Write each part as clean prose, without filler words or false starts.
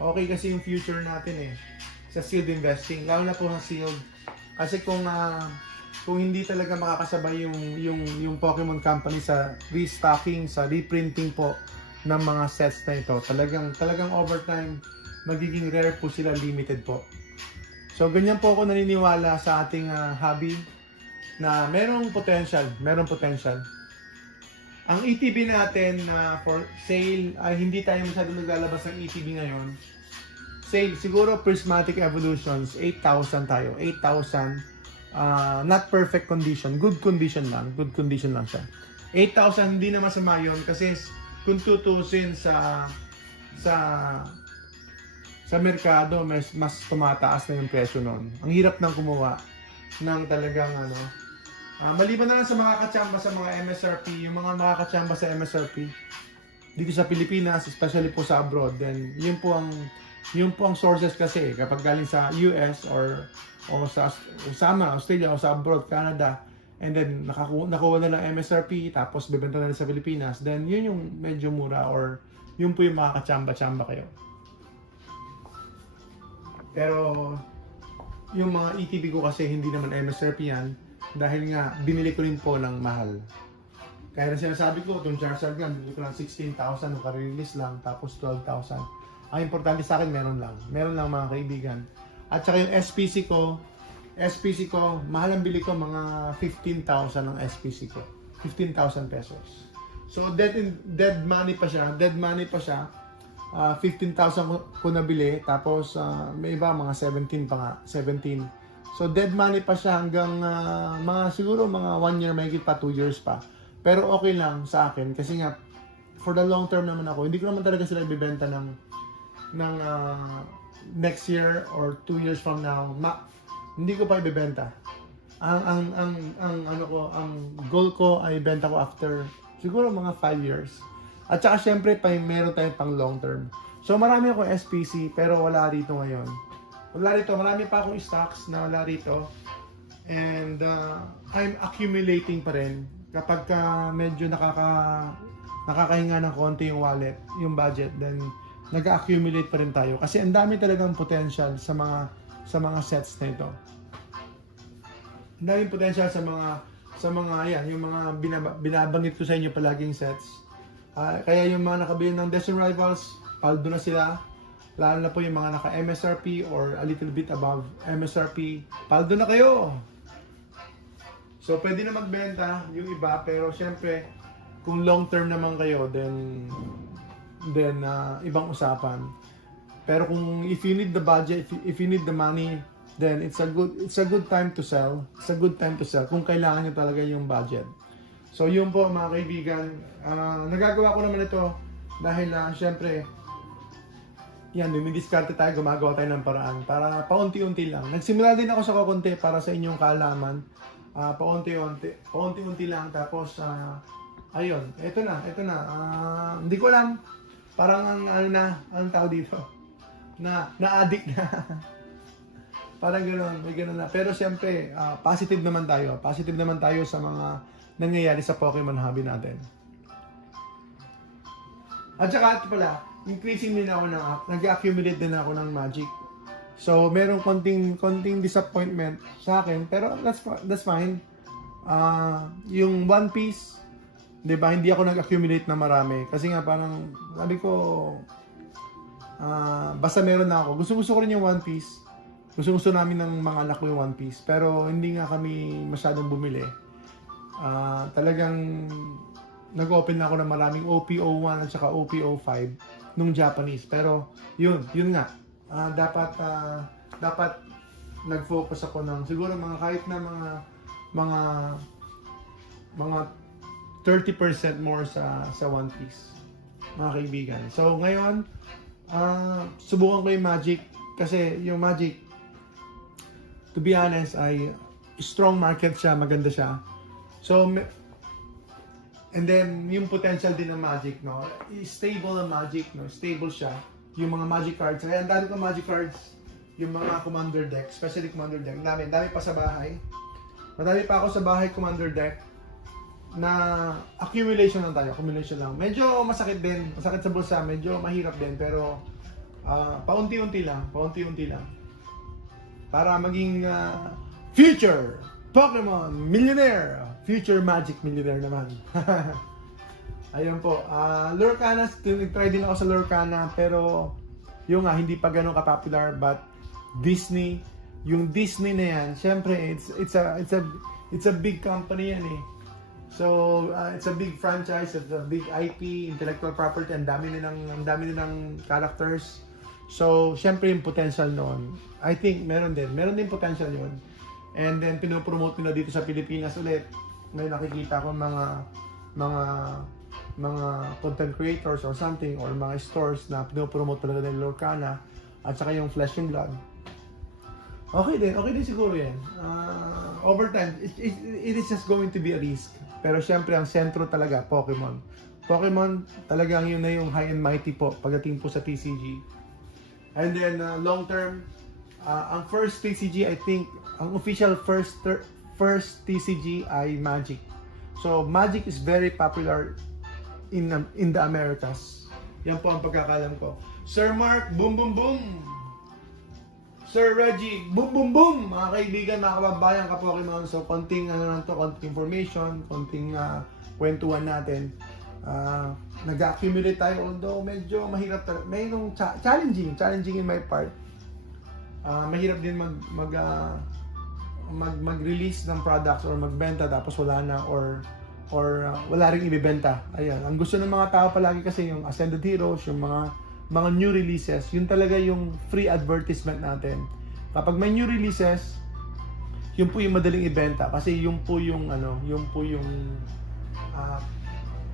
Okay kasi yung future natin eh sa sealed investing, lalo na po sa sealed. Kasi kung hindi talaga makakasabay yung Pokemon Company sa restocking, sa reprinting po ng mga sets na ito, talagang over time magiging rare po sila, limited po. So ganyan po ako naniniwala sa ating hobby na merong potential. Ang ETB natin na for sale ay hindi tayo masyadong naglalabas ng ETB ngayon. Sale siguro Prismatic Evolutions 8,000 tayo. 8,000, not perfect condition, good condition lang siya. 8,000 hindi na masama yun kasi kung tutusin sa merkado mas tumataas na yung presyo noon. Ang hirap nang kumuha ng talagang maliban na lang sa mga kachamba sa mga MSRP, yung mga makakatsamba sa MSRP dito sa Pilipinas, especially po sa abroad, then yun po ang sources kasi kapag galing sa US or sa Australia o sa abroad, Canada, and then nakuha na lang MSRP tapos bebenta na sa Pilipinas, then yun yung medyo mura or yun po yung makakatsamba-tsamba kayo. Pero yung mga ETB ko kasi hindi naman MSRP yan dahil nga binili ko rin po ng mahal. Kaya na sinasabi ko, itong Charizard lang, binili ko lang 16,000 nung ka-release lang, tapos 12,000. Ang importante sa akin, meron lang mga kaibigan. At saka yung SPC ko, mahal ang bili ko, mga 15,000 ang SPC ko. 15,000 pesos. So dead money pa siya. 15,000 ko nabili, tapos may iba mga 17 pa nga, 17. So dead money pa siya hanggang siguro mga 1 year, mahigit pa 2 years pa. Pero okay lang sa akin kasi nga for the long term naman ako, hindi ko naman talaga sila ibebenta ng next year or 2 years from now. Hindi ko pa ibebenta. Ang goal ko ay benta ko after siguro mga 5 years. At saka syempre meron tayong pang long term. So marami ako SPC pero wala rito ngayon. Marami pa akong stocks na wala rito. And I'm accumulating pa rin. Kapag medyo nakakahinga ng konti yung wallet, yung budget, then nag-accumulate pa rin tayo. Kasi ang dami talagang potential sa mga sets na ito. Ang daming potential sa mga yan, yung mga binabanggit ko sa inyo palaging sets. Kaya yung mga nakabili ng Destined Rivals, paldo na sila. Lalo na po yung mga naka-MSRP or a little bit above MSRP, paldo na kayo! So, pwede na magbenta yung iba, pero syempre, kung long term naman kayo, then ibang usapan. Pero kung if you need the budget, if you need the money, then it's a good time to sell. It's a good time to sell kung kailangan nyo talaga yung budget. So, yun po mga kaibigan, nagagawa ko naman ito dahil syempre, yan, dumidiskarte tayo, gumagawa tayo ng paraan para paunti-unti lang. Nagsimula din ako sa kukunti para sa inyong kaalaman. Paunti-unti lang. Tapos, ayun, eto na. Hindi ko alam, parang anong tawag dito? Na-addict na. Parang gano'n, may gano'n na. Pero siyempre, positive naman tayo. Positive naman tayo sa mga nangyayari sa Pokemon hobby natin. At saka ito pala, increasing din ako nag-accumulate din ako ng Magic. So, merong konting disappointment sa akin, pero that's fine. Yung One Piece, 'di ba? Hindi ako nag-accumulate na marami kasi nga parang sabi ko basta meron na ako. Gusto ko rin yung One Piece. Gusto namin ng mga anak ko yung One Piece, pero hindi nga kami masyadong bumili. Talagang nag-open na ako ng maraming OPO1 at saka OPO5 nung Japanese. Pero yun nga. Dapat nag-focus ako ng siguro kahit na mga 30% more sa One Piece, mga kaibigan. So ngayon, subukan ko yung Magic kasi yung Magic, to be honest, ay strong market siya, maganda siya. So and then, yung potential din ng Magic, no? Stable ang Magic, no? Stable siya. Yung mga Magic cards. Kaya ang dami kong Magic cards. Yung mga Commander deck, especially Commander deck. Ang dami pa sa bahay. Madami pa ako sa bahay Commander deck. Na accumulation lang tayo. Accumulation lang. Medyo masakit din. Masakit sa bulsa. Medyo mahirap din. Pero paunti-unti lang. Para maging future Pokemon millionaire, future Magic millionaire naman. Ayun po, Lorcana, try din ako sa Lorcana, pero yung hindi pa ganun ka-popular, but Disney, yung Disney na yan, syempre it's a big company yan eh. So, it's a big franchise, it's a big IP, intellectual property, ang dami nilang characters. So, syempre yung potential noon, I think meron din potential yun. And then pinopromote nila dito sa Pilipinas ulit. May nakikita ko mga content creators or something, or mga stores na pinopromote talaga ng Lorcana at saka yung Flesh and Blood. Okay din siguro yan. Over time, it is just going to be a risk. Pero syempre ang sentro talaga, Pokemon talagang yun na yung high and mighty po pagdating po sa TCG. And then long term, ang first TCG, I think ang official first TCG ay Magic. So Magic is very popular in the Americas. Yan po ang pagkakalam ko. Sir Mark, boom boom boom. Sir Reggie, boom boom boom. Mga kaibigan, mga kababayan, ka-Pokemon. So konting konting information, konting kwentuhan natin. Nag-accumulate tayo, although medyo mahirap talaga. Mayroong challenging in my part. Mahirap din mag-release ng products or magbenta tapos wala na, or wala ring ibebenta. Ayan, ang gusto ng mga tao palagi kasi yung Ascended Heroes, yung mga new releases, yun talaga yung free advertisement natin. Kapag may new releases, yun po yung madaling ibenta kasi yun po yung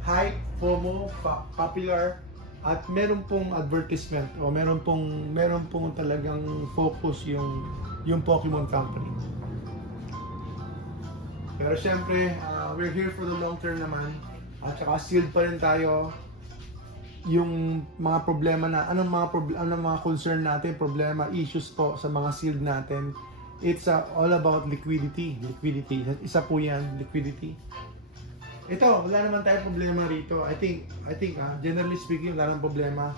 hype, FOMO, popular, at meron pong advertisement o meron pong talagang focus yung Pokemon Company. Pero syempre, we're here for the long term naman, at saka sealed pa rin tayo. Yung mga problema na anong mga concern natin, problema, issues po sa mga sealed natin, it's all about liquidity. Isa po yan, liquidity. Ito, wala naman tayong problema rito. I think generally speaking, wala namang problema.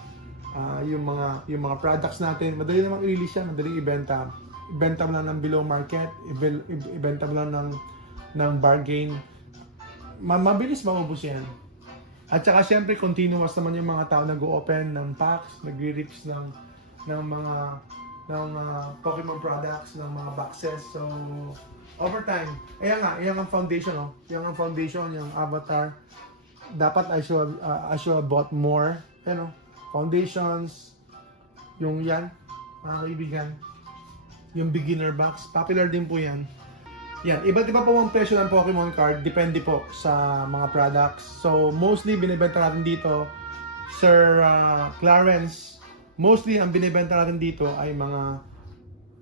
Yung mga products natin, madali namang i-release yan, madaling ibenta. Ibenta mo lang ng below market, ibenta mo lang ng bargain. Mabilis maubos yan. At saka syempre continuous naman yung mga tao nag-o-open ng packs, nagre-rips ng mga Pokemon products, ng mga boxes. So over time, ayan ang foundation, oh. Yan ang foundation, yung avatar. Dapat I should have bought more, foundations, yung yan, mga kaibigan. Yung beginner box, popular din po yan. Yan, iba't iba po ang presyo ng Pokemon card, depende po sa mga products. So, mostly binibenta natin dito, Sir Clarence, mostly ang binibenta natin dito ay mga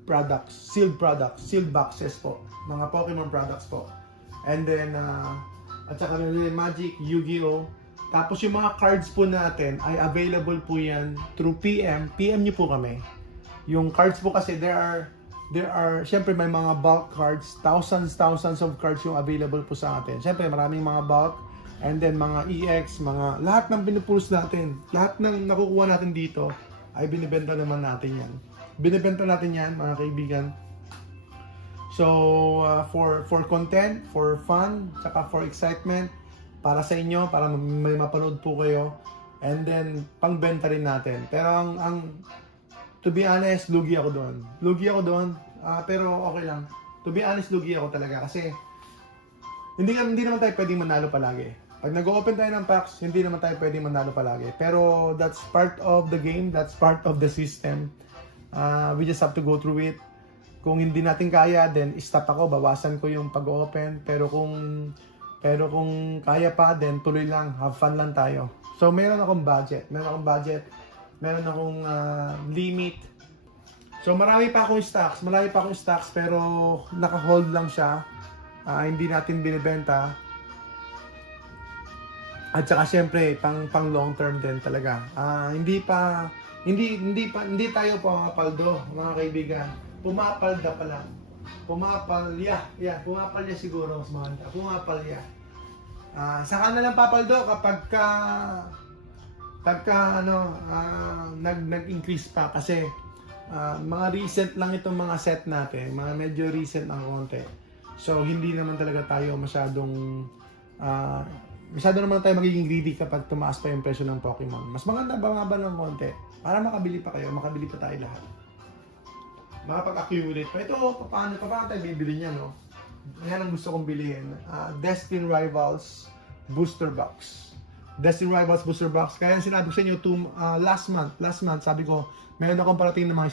products, sealed boxes po, mga Pokemon products po. And then, at saka Magic, Yu-Gi-Oh! Tapos yung mga cards po natin ay available po yan through PM nyo po kami. Yung cards po kasi there are, syempre may mga bulk cards, thousands of cards yung available po sa atin. Syempre maraming mga bulk, and then mga EX, lahat ng pinupulos natin, lahat ng nakukuha natin dito ay binibenta naman natin yan. Binibenta natin yan, mga kaibigan. So, for content, for fun, saka for excitement, para sa inyo, para may mapanood po kayo, and then pangbenta rin natin. Pero to be honest, lugi ako doon. Pero okay lang. To be honest, lugi ako talaga kasi hindi naman tayo pwedeng manalo palagi. Pag nag-open tayo ng packs, hindi naman tayo pwedeng manalo palagi. Pero that's part of the game, that's part of the system. We just have to go through it. Kung hindi natin kaya, then stop ako, bawasan ko yung pag-open. Pero kung kaya pa, then tuloy lang, have fun lang tayo. So meron akong budget, meron akong limit. So marami pa akong stocks pero naka-hold lang siya. Hindi natin binibenta. At saka syempre pang long term din talaga. Hindi tayo pumapaldo, mga kaibigan. Pumapalda pa lang. Pumapalya siguro mas maganda. Pumapalya. Saka na lang papaldo kapag pagka nag-increase pa kasi mga recent lang itong mga set natin, mga medyo recent ng konti. So hindi naman talaga tayo masyado naman tayo magiging greedy kapag tumaas pa yung presyo ng Pokemon. Mas maganda bumaba ng konti para makabili pa kayo, makabili pa tayo lahat. Makapag-accumulate pa. Ito, paano tayo bibili niya, no? Yan ang gusto kong bilhin. Destiny Rivals Booster Box. Destiny Rivals Booster Box. Kaya sinabi ko sa inyo, last month, sabi ko, meron akong parating ng mga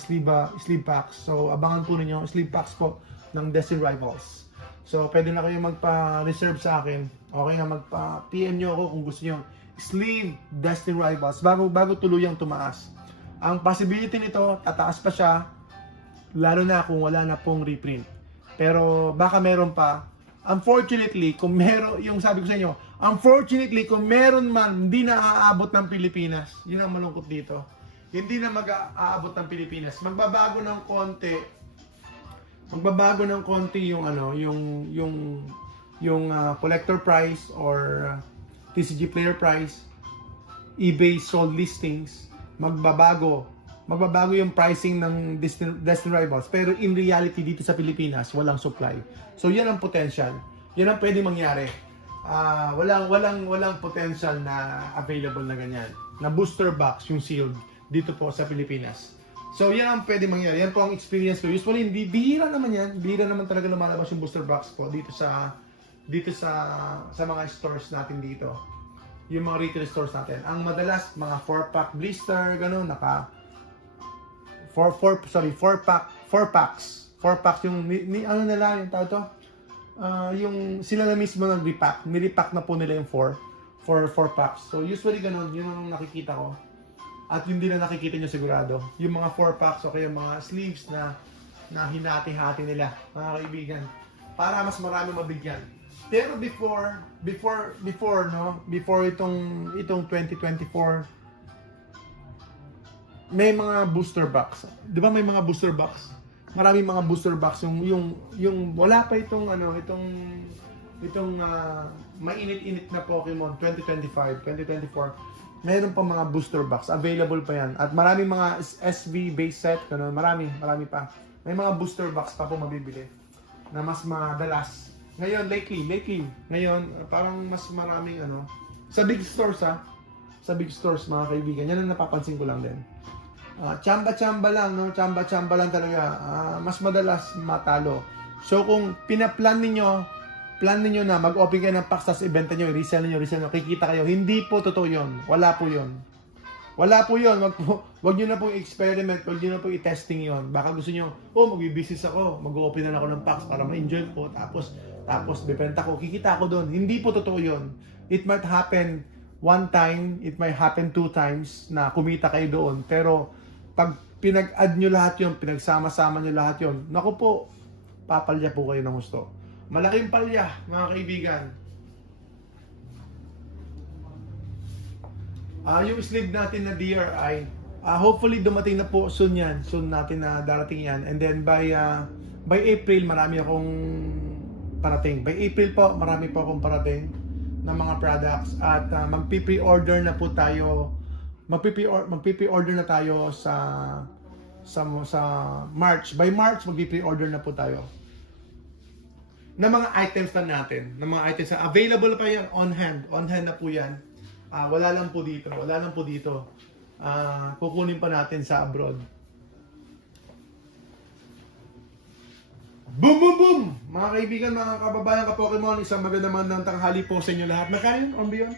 sleeve packs. So, abangan po ninyo, sleeve packs po ng Destiny Rivals. So, pwede na kayo magpa-reserve sa akin. Okay na, magpa-PM nyo ako kung gusto nyo. Sleeve Destiny Rivals, bago tuluyang tumaas. Ang possibility nito, tataas pa siya, lalo na kung wala na pong reprint. Pero, baka meron pa. Unfortunately, kung meron, yung sabi ko sa inyo, unfortunately, kung meron man, hindi na aabot ng Pilipinas. Yun ang malungkot dito. Hindi na mag-aabot ng Pilipinas. Magbabago ng konti yung collector price or TCG player price, eBay sold listings, magbabago yung pricing ng Destiny Rivals, pero in reality dito sa Pilipinas walang supply. So yan ang potential. Yan ang pwedeng mangyari. Walang potential na available na ganyan. Na booster box yung sealed dito po sa Pilipinas. So yan ang pwedeng mangyari. Yan po ang experience ko. Usually bihira naman yan. Bihira naman talaga lumalabas yung booster box po dito sa mga stores natin dito. Yung mga retail stores natin. Ang madalas mga 4-pack blister, ganun, 4 packs yung ano nila yung tawag to, yung sila na mismo nag-repack, nirepack na po nila yung 4 packs. So usually ganun, yun ang nakikita ko. At yung din na nakikita nyo sigurado, yung mga 4 packs o kaya mga sleeves na hinati-hati nila, mga kaibigan, para mas marami mabigyan. Pero before itong 2024, may mga booster box. 'Di ba may mga booster box? Maraming mga booster box yung wala pa itong mainit-init na Pokemon 2025, 2024. Meron pa mga booster box, available pa 'yan. At maraming mga SV base set, ganun, marami pa. May mga booster box pa po mabibili na mas madalas. Ngayon lately, ngayon parang mas maraming sa big stores sa big stores mga kaibigan. Yan ang napapansin ko lang din. Chamba-chamba lang, no? Chamba-chamba lang talaga. Mas madalas matalo. So kung pinaplan ninyo na mag-open kayo ng packs, tapos ibenta nyo, resell nyo, kikita kayo. Hindi po totoo yun. Wala po yun. Wag nyo na po experiment, wag nyo na po i-testing yun. Baka gusto nyo, mag-business ako, mag-open na ako ng packs para ma-enjoy ko, tapos bibenta ko, kikita ako doon. Hindi po totoo yun. It might happen one time, it might happen 2 times na kumita kayo doon. Pero pag pinag-add nyo lahat yun, pinagsama-sama nyo lahat yun, naku po, papalya po kayo ng gusto. Malaking palya, mga kaibigan. Yung sleeve natin na DRI, hopefully dumating na po soon yan. Soon natin na darating yan. And then by April, marami akong parating. By April po, marami po akong parating ng mga products. At magpi-pre-order na po tayo. Magpi-pre-order na tayo sa March. By March, magpi-pre-order na po tayo ng mga items na natin. Ng mga items na available pa yan on hand. On hand na po yan. Wala lang po dito. Kukunin pa natin sa abroad. Boom, boom, boom! Mga kaibigan, mga kababayan, ka-Pokemon, isang magandang tanghali po sa inyo lahat. Magkano yung Umbreon?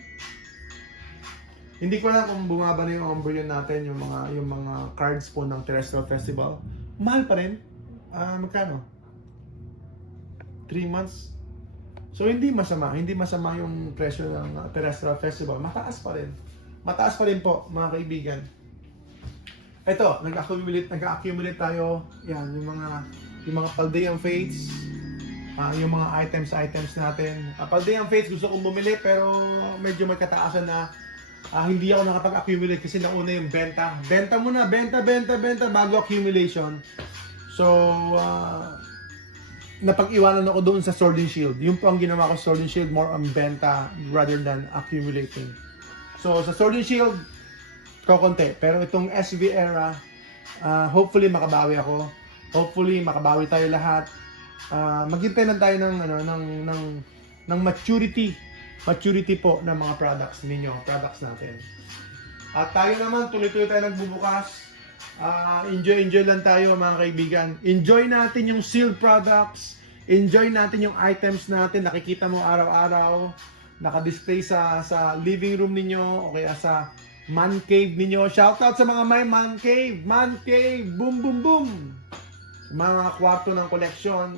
Hindi ko lang kung bumaba na yung Umbreon natin, yung mga cards po ng Terrestrial Festival. Mahal pa rin. Magkano? 3 months? So hindi masama yung presyo ng Terrestrial Festival. Mataas pa rin po, mga kaibigan. Ito, nag-accumulate tayo. Yan, yung mga Paldean Fates, yung mga items natin. Paldean Fates gusto kong bumili pero medyo may kataasan na hindi ako nakapag-accumulate kasi nauna yung benta. Benta muna, benta bago accumulation. So, napag-iwanan ako doon sa Sword and Shield. Yung po ang ginawa ko sa Sword and Shield, more on benta rather than accumulating. So, sa Sword and Shield, kokonti. Pero itong SV era, hopefully makabawi ako. Hopefully makabawi tayo lahat. Maghintay lang tayo ng maturity po ng mga products natin. At tayo naman, tuloy-tuloy tayo nagbubukas. Enjoy lang tayo mga kaibigan. Enjoy natin yung sealed products. Enjoy natin yung items natin. Nakikita mo araw-araw. Naka-display sa living room ninyo o kaya sa man cave ninyo. Shoutout sa mga may man cave. Man cave. Boom, boom, boom. Mga kwarto ng koleksyon.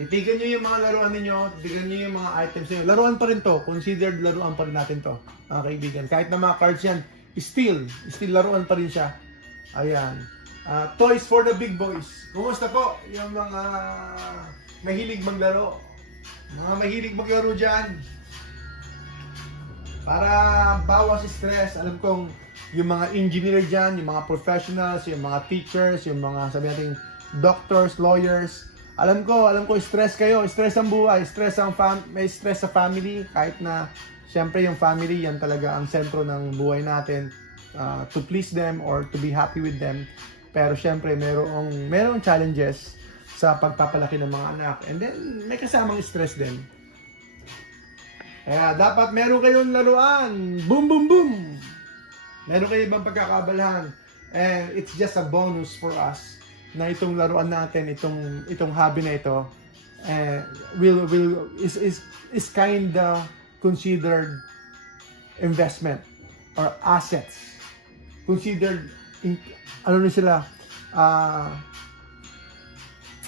Titigan nyo yung mga laruan ninyo. Titigan nyo yung mga items ninyo. Laruan pa rin to. Considered laruan pa rin natin to. Mga kaibigan. Kahit na mga cards yan. Still laruan pa rin siya. Ayan. Toys for the big boys. Kumusta po? Yung mga mahilig maglaro. Mga mahilig maglaro dyan. Para bawas stress. Alam kong yung mga engineer dyan, yung mga professionals, yung mga teachers, yung mga sabi natin doctors, lawyers. Alam ko stress kayo. Stress ang buhay. May stress sa family. Kahit na siyempre yung family, yan talaga ang sentro ng buhay natin. To please them or to be happy with them. Pero syempre, merong challenges sa pagpapalaki ng mga anak. And then, may kasamang stress din. Kaya dapat meron kayong laruan. Boom, boom, boom! Meron kayo ibang pagkakaabalahan. And it's just a bonus for us na itong laruan natin, itong hobby na ito, is kinda considered investment or assets. Considered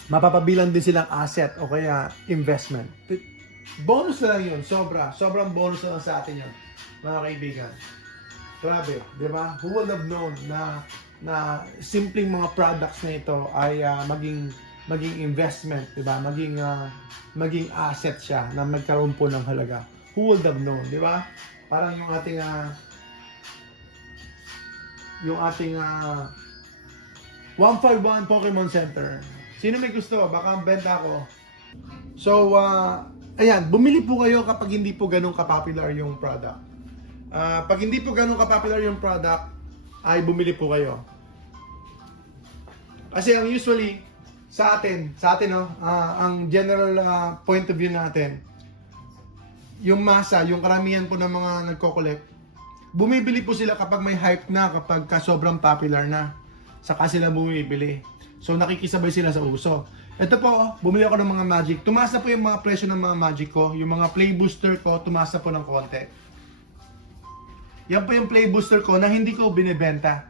mapapabilang din silang asset o kaya investment. Bonus na lang yun, sobrang bonus na lang sa atin yun, mga kaibigan. Grabe, di ba? Who would have known na simpleng mga products na ito ay maging investment, di ba? Maging asset siya na magkaroon po ng halaga. Who would have known, di ba? Parang yung ating 151 Pokemon Center. Sino may gusto? Baka benta ako. So, ayan, bumili po kayo kapag hindi po ganun ka-popular yung product. Pag hindi po ganun ka-popular yung product, ay bumili po kayo. Kasi ang usually, sa atin ang general point of view natin, yung masa, yung karamihan po ng mga nagko-collect, bumibili po sila kapag may hype na, kapag sobrang popular na. Saka sila bumibili. So nakikisabay sila sa uso. Ito po, bumili ako ng mga Magic. Tumaas na po yung mga presyo ng mga Magic ko. Yung mga Play Booster ko, tumaas na po ng konti. Yan po yung Play Booster ko na hindi ko binibenta.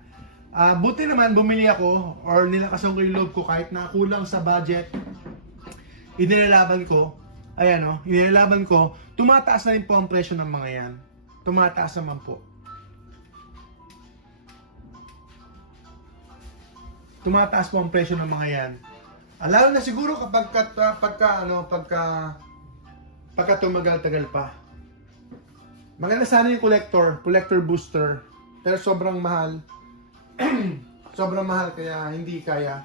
Buti naman bumili ako or nilakasan ko yung loob ko kahit na kulang sa budget. Inilalaban ko. Ayan inilalaban ko. Tumataas na rin po ang presyo ng mga yan. Tumataas naman po. Tumataas po ang presyo ng mga yan. Lalo na siguro pagka tumagal-tagal pa. Maganda sana yung collector booster. Pero sobrang mahal. Sobrang mahal kaya hindi kaya.